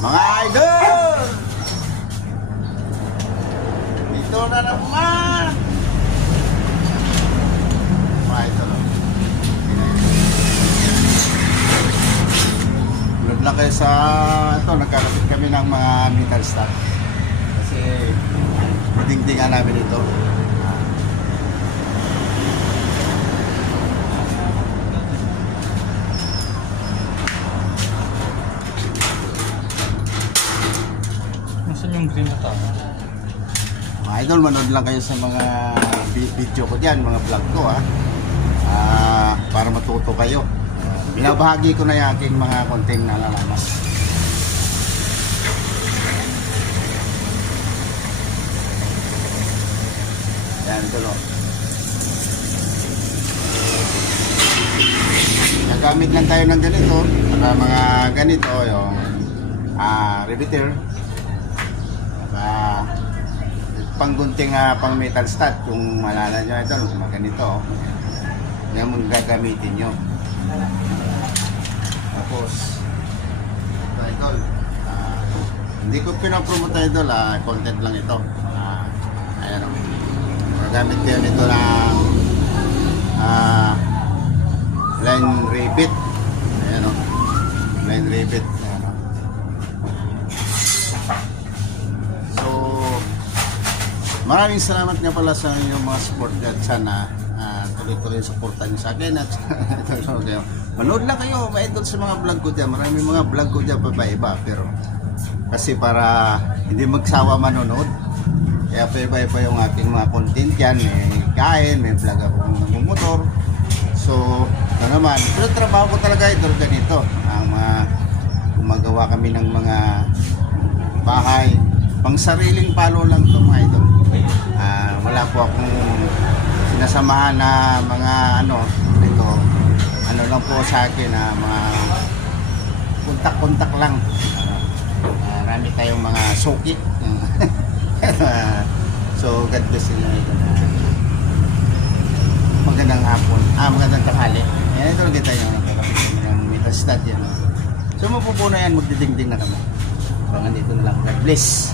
Mga idol! Dito na naman! Mga idol. Load lang kayo sa ito, nagkakapit kami ng mga metal stock. Kasi dingdingan namin ito. Saan yung green na tama? Mga idol, manood lang kayo sa mga video ko dyan, mga vlog ko para matuto kayo. Binabahagi ko na yung aking mga konting nalalaman. Yan, ito no. Nagamit lang tayo ng ganito, mga ganito, yung riveter. Panggunting pang metal stud kung malala nyo ito, mga ganito yan mong gagamitin nyo. Tapos ito idol, hindi ko pinapromote idol, content lang ito. Ayan o, magamit kayo nito ng line rivet. Ayan o, line rivet. Maraming salamat nga pala sa inyong mga support at sana tuloy-tuloy supportan nyo sa akin at manood lang kayo mga idol sa mga vlog ko dyan. Maraming mga vlog ko dyan iba-iba pero kasi para hindi magsawa manonood kaya iba-iba yung aking mga content yan. May kain, may vlog akong motor, so naman pero trabaho ko talaga idol ganito ang gumagawa kami ng mga bahay pang sariling palo lang ito mga idol. Wala po akong sinasamahan na mga ito, lang po sa akin na mga kontak-kontak lang. Marami tayong mga suki. So God bless you na ito. Magandang hapon, magandang tanghali. Yan ito ulit tayo nakakapit kami ng metal stud yan. So mapupuno yan, magdidingding na kami. Hanggang dito na lang. God bless.